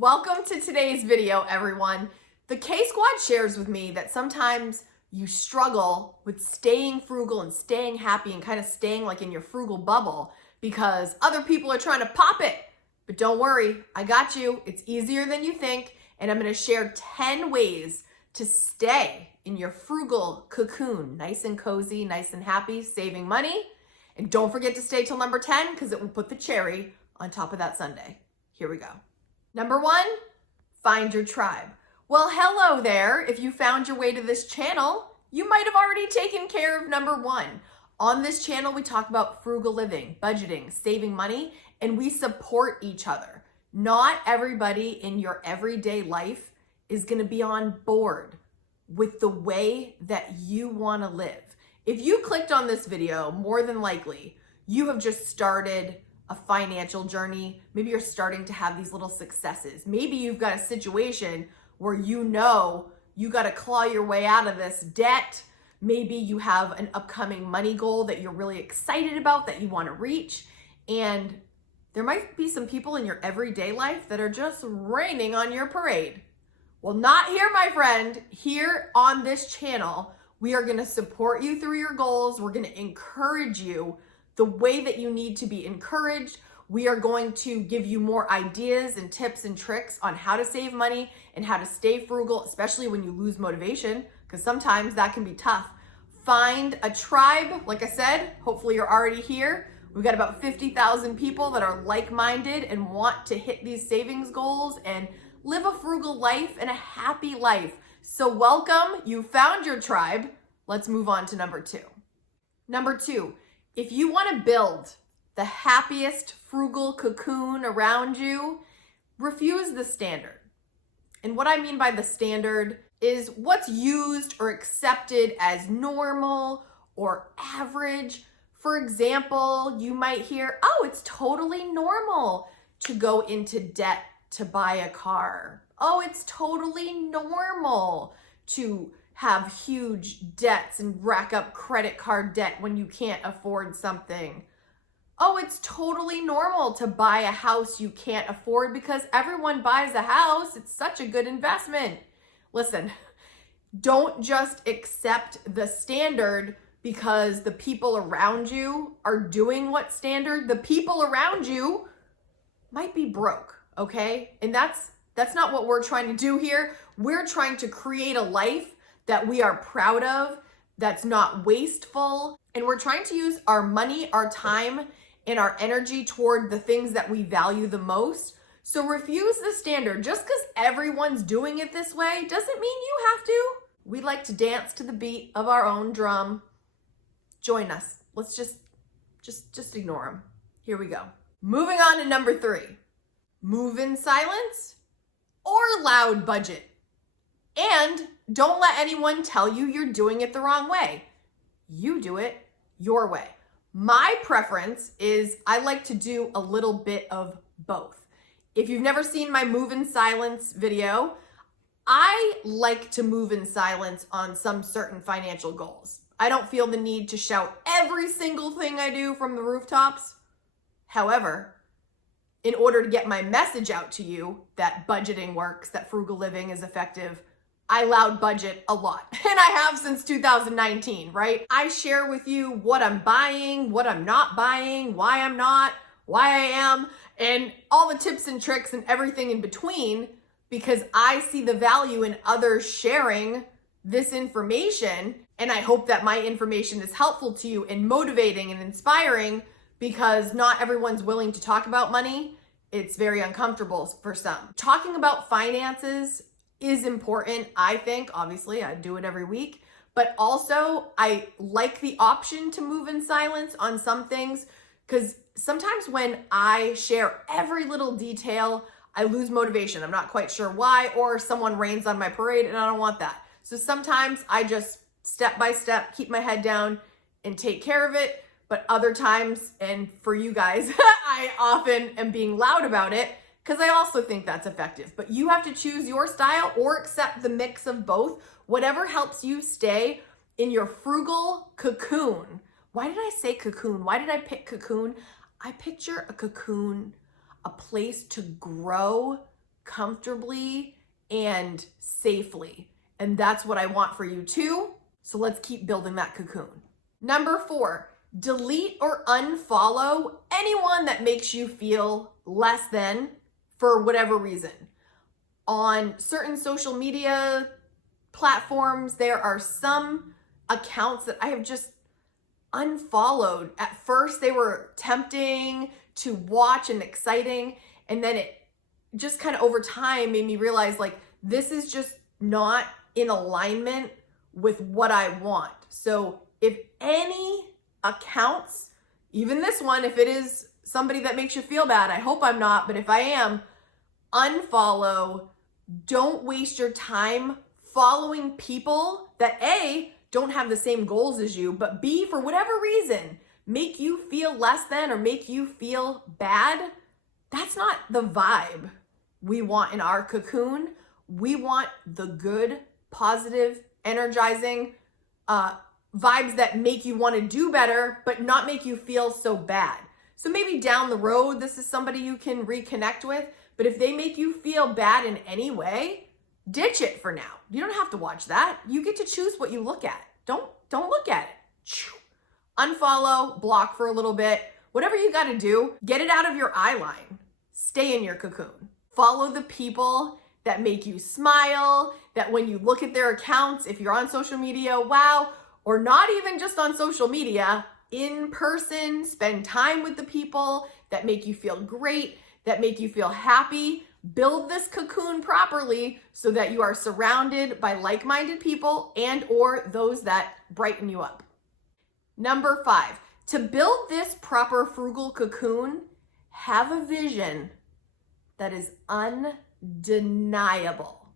Welcome to today's video, everyone. The K-Squad shares with me that sometimes you struggle with staying frugal and staying happy and kind of staying like in your frugal bubble because other people are trying to pop it. But don't worry, I got you. It's easier than you think, and I'm going to share 10 ways to stay in your frugal cocoon, nice and cozy, nice and happy, saving money. And don't forget to stay till number 10 because it will put the cherry on top of that sundae. Here we go. Number 1, find your tribe. Well, hello there. If you found your way to this channel, you might have already taken care of number 1. On this channel, we talk about frugal living, budgeting, saving money, and we support each other. Not everybody in your everyday life is going to be on board with the way that you want to live. If you clicked on this video, more than likely, you have just started a financial journey. Maybe you're starting to have these little successes. Maybe you've got a situation where you know you got to claw your way out of this debt. Maybe you have an upcoming money goal that you're really excited about that you want to reach. And there might be some people in your everyday life that are just raining on your parade. Well, not here, my friend. Here on this channel, we are going to support you through your goals. We're going to encourage you the way that you need to be encouraged. We are going to give you more ideas and tips and tricks on how to save money and how to stay frugal, especially when you lose motivation, because sometimes that can be tough. Find a tribe. Like I said, hopefully you're already here. We've got about 50,000 people that are like-minded and want to hit these savings goals and live a frugal life and a happy life. So welcome, you found your tribe. Let's move on to number 2. Number 2, if you want to build the happiest frugal cocoon around you, refuse the standard. And what I mean by the standard is what's used or accepted as normal or average. For example, you might hear, oh, it's totally normal to go into debt to buy a car. Oh, it's totally normal to have huge debts and rack up credit card debt when you can't afford something. Oh, it's totally normal to buy a house you can't afford because everyone buys a house. It's such a good investment. Listen, don't just accept the standard because the people around you are doing what's standard. The people around you might be broke, okay? And that's not what we're trying to do here. We're trying to create a life that we are proud of, that's not wasteful, and we're trying to use our money, our time, and our energy toward the things that we value the most. So refuse the standard. Just because everyone's doing it this way doesn't mean you have to. We like to dance to the beat of our own drum. Join us. Let's just ignore them. Here we go. Moving on to number 3. Move in silence or loud budget. And don't let anyone tell you you're doing it the wrong way. You do it your way. My preference is I like to do a little bit of both. If you've never seen my move in silence video, I like to move in silence on some certain financial goals. I don't feel the need to shout every single thing I do from the rooftops. However, in order to get my message out to you that budgeting works, that frugal living is effective, I loud budget a lot, and I have since 2019, right? I share with you what I'm buying, what I'm not buying, why I'm not, why I am, and all the tips and tricks and everything in between, because I see the value in others sharing this information, and I hope that my information is helpful to you and motivating and inspiring, because not everyone's willing to talk about money. It's very uncomfortable for some. Talking about finances is important, I think. Obviously, I do it every week, but also I like the option to move in silence on some things, because sometimes when I share every little detail, I lose motivation. I'm not quite sure why, or someone rains on my parade, and I don't want that. So sometimes I just step by step keep my head down and take care of it. But other times, and for you guys, I often am being loud about it because I also think that's effective. But you have to choose your style or accept the mix of both, whatever helps you stay in your frugal cocoon. Why did I say cocoon? Why did I pick cocoon? I picture a cocoon, a place to grow comfortably and safely. And that's what I want for you too. So let's keep building that cocoon. Number 4, delete or unfollow anyone that makes you feel less than for whatever reason. On certain social media platforms, there are some accounts that I have just unfollowed. At first, they were tempting to watch and exciting, and then it just kind of over time made me realize like this is just not in alignment with what I want. So if any accounts, even this one, if it is somebody that makes you feel bad, I hope I'm not, but if I am, unfollow. Don't waste your time following people that A, don't have the same goals as you, but B, for whatever reason, make you feel less than or make you feel bad. That's not the vibe we want in our cocoon. We want the good, positive, energizing vibes that make you want to do better, but not make you feel so bad. So maybe down the road, this is somebody you can reconnect with, but if they make you feel bad in any way, ditch it for now. You don't have to watch that. You get to choose what you look at. Don't look at it. Unfollow, block for a little bit, whatever you got to do, get it out of your eye line. Stay in your cocoon. Follow the people that make you smile, that when you look at their accounts, if you're on social media, wow, or not even just on social media, in person, spend time with the people that make you feel great, that make you feel happy. Build this cocoon properly so that you are surrounded by like-minded people and or those that brighten you up. Number 5, to build this proper frugal cocoon, have a vision that is undeniable.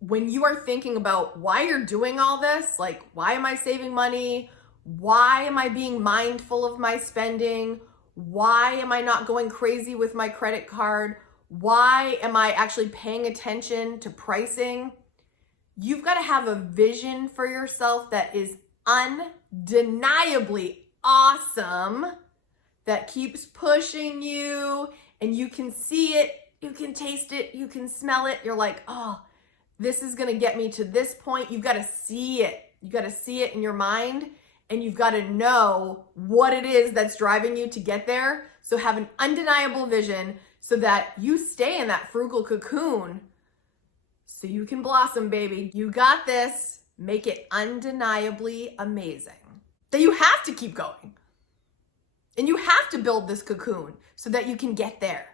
When you are thinking about why you're doing all this, like why am I saving money? Why am I being mindful of my spending? Why am I not going crazy with my credit card? Why am I actually paying attention to pricing? You've got to have a vision for yourself that is undeniably awesome, that keeps pushing you, and you can see it, you can taste it, you can smell it. You're like, oh, this is going to get me to this point. You've got to see it. You got to see it in your mind, and you've got to know what it is that's driving you to get there. So have an undeniable vision so that you stay in that frugal cocoon so you can blossom, baby. You got this. Make it undeniably amazing. That you have to keep going. And you have to build this cocoon so that you can get there.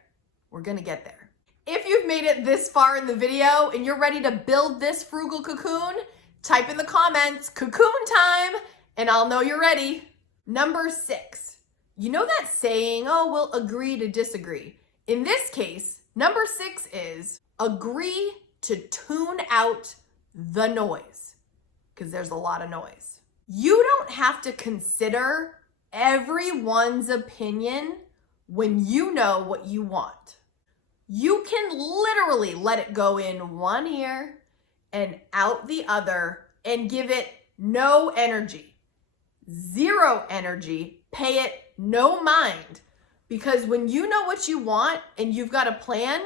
We're gonna get there. If you've made it this far in the video and you're ready to build this frugal cocoon, type in the comments, cocoon time, and I'll know you're ready. Number 6, you know that saying, oh, we'll agree to disagree. In this case, number 6 is agree to tune out the noise, because there's a lot of noise. You don't have to consider everyone's opinion when you know what you want. You can literally let it go in one ear and out the other and give it no energy, 0 energy, pay it no mind. Because when you know what you want and you've got a plan,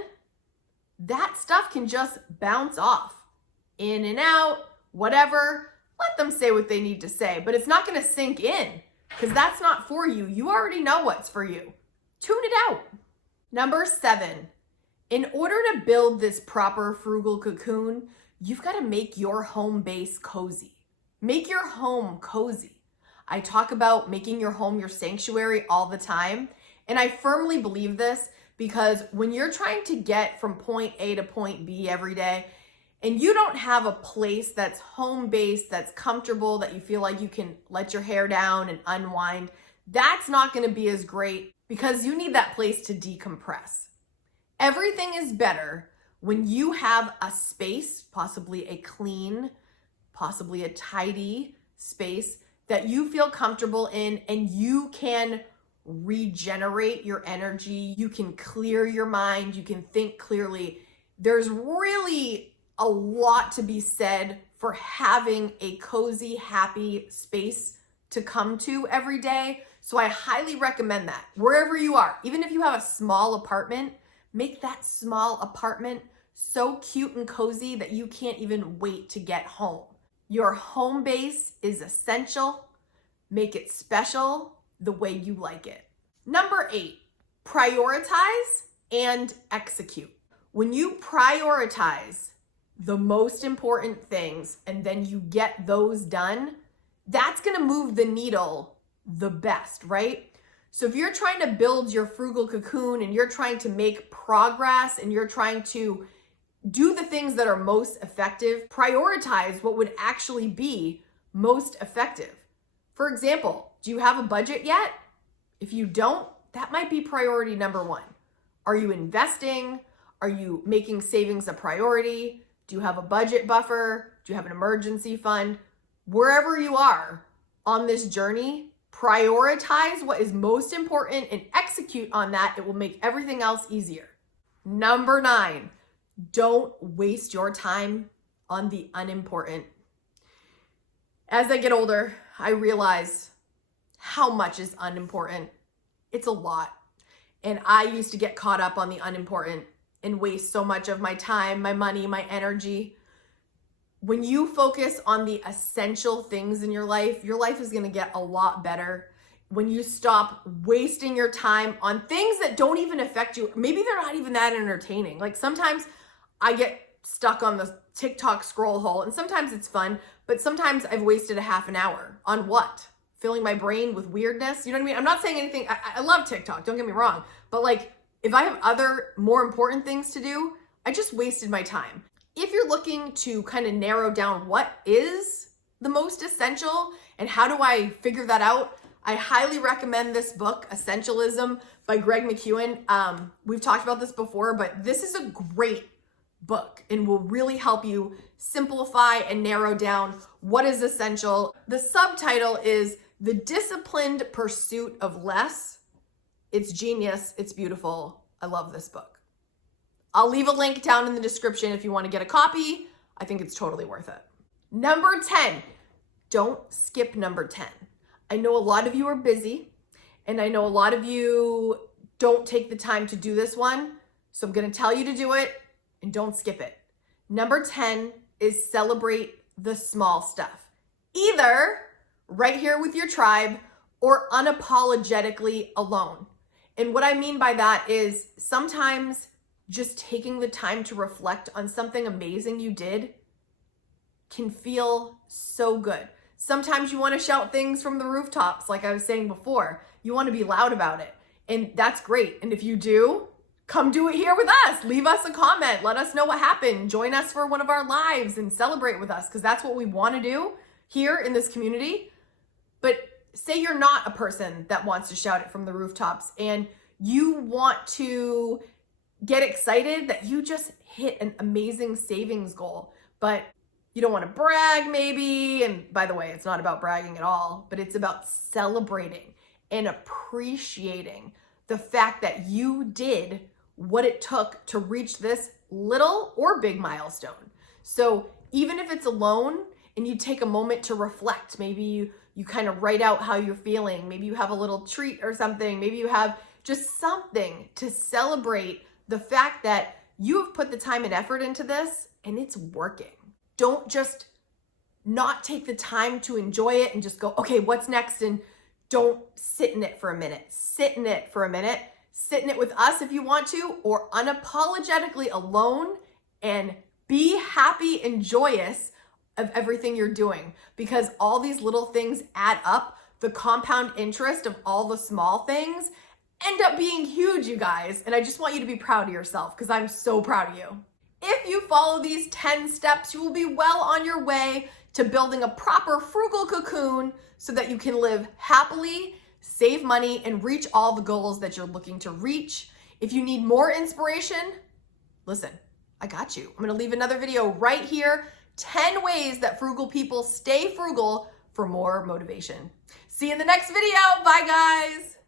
that stuff can just bounce off, in and out, whatever. Let them say what they need to say, but it's not going to sink in because that's not for you. You already know what's for you. Tune it out. Number 7, in order to build this proper frugal cocoon, you've got to make your home base cozy. Make your home cozy. I talk about making your home your sanctuary all the time, and I firmly believe this because when you're trying to get from point A to point B every day, and you don't have a place that's home-based, that's comfortable, that you feel like you can let your hair down and unwind, that's not going to be as great because you need that place to decompress. Everything is better when you have a space, possibly a clean, possibly a tidy space that you feel comfortable in, and you can regenerate your energy. You can clear your mind. You can think clearly. There's really a lot to be said for having a cozy, happy space to come to every day. So I highly recommend that wherever you are, even if you have a small apartment, Make that small apartment so cute and cozy that you can't even wait to get home. Your home base is essential. Make it special the way you like it. Number 8, prioritize and execute. When you prioritize the most important things and then you get those done, that's gonna move the needle the best, right? So if you're trying to build your frugal cocoon and you're trying to make progress and you're trying to do the things that are most effective, prioritize what would actually be most effective. For example, do you have a budget yet? If you don't, that might be priority number 1. Are you investing? Are you making savings a priority? Do you have a budget buffer? Do you have an emergency fund? Wherever you are on this journey, prioritize what is most important and execute on that. It will make everything else easier. Number 9, don't waste your time on the unimportant. As I get older, I realize how much is unimportant. It's a lot. And I used to get caught up on the unimportant and waste so much of my time, my money, my energy. When you focus on the essential things in your life is gonna get a lot better. When you stop wasting your time on things that don't even affect you, maybe they're not even that entertaining. Like sometimes I get stuck on the TikTok scroll hole and sometimes it's fun, but sometimes I've wasted a half an hour on what? Filling my brain with weirdness. You know what I mean? I'm not saying anything, I love TikTok, don't get me wrong, but like if I have other more important things to do, I just wasted my time. If you're looking to kind of narrow down what is the most essential and how do I figure that out, I highly recommend this book, Essentialism by Greg McKeown. We've talked about this before, but this is a great book and will really help you simplify and narrow down what is essential. The subtitle is The Disciplined Pursuit of Less. It's genius. It's beautiful. I love this book. I'll leave a link down in the description if you want to get a copy. I think it's totally worth it. Number 10, don't skip number 10. I know a lot of you are busy and I know a lot of you don't take the time to do this one. So I'm going to tell you to do it and don't skip it. Number 10 is celebrate the small stuff. Either right here with your tribe or unapologetically alone. And what I mean by that is sometimes just taking the time to reflect on something amazing you did can feel so good. Sometimes you want to shout things from the rooftops, like I was saying before. You want to be loud about it. And that's great. And if you do, come do it here with us. Leave us a comment. Let us know what happened. Join us for one of our lives and celebrate with us because that's what we want to do here in this community. But say you're not a person that wants to shout it from the rooftops and you want to get excited that you just hit an amazing savings goal, but you don't want to brag maybe. And by the way, it's not about bragging at all, but it's about celebrating and appreciating the fact that you did what it took to reach this little or big milestone. So even if it's alone and you take a moment to reflect, maybe you kind of write out how you're feeling, maybe you have a little treat or something, maybe you have just something to celebrate the fact that you have put the time and effort into this and it's working. Don't just not take the time to enjoy it and just go, okay, what's next? And don't sit in it for a minute. Sit in it for a minute. Sit in it with us if you want to, or unapologetically alone and be happy and joyous of everything you're doing, because all these little things add up. The compound interest of all the small things end up being huge, you guys. And I just want you to be proud of yourself because I'm so proud of you. If you follow these 10 steps, you will be well on your way to building a proper frugal cocoon so that you can live happily, save money, and reach all the goals that you're looking to reach. If you need more inspiration, listen, I got you. I'm gonna leave another video right here, 10 ways that frugal people stay frugal for more motivation. See you in the next video. Bye, guys.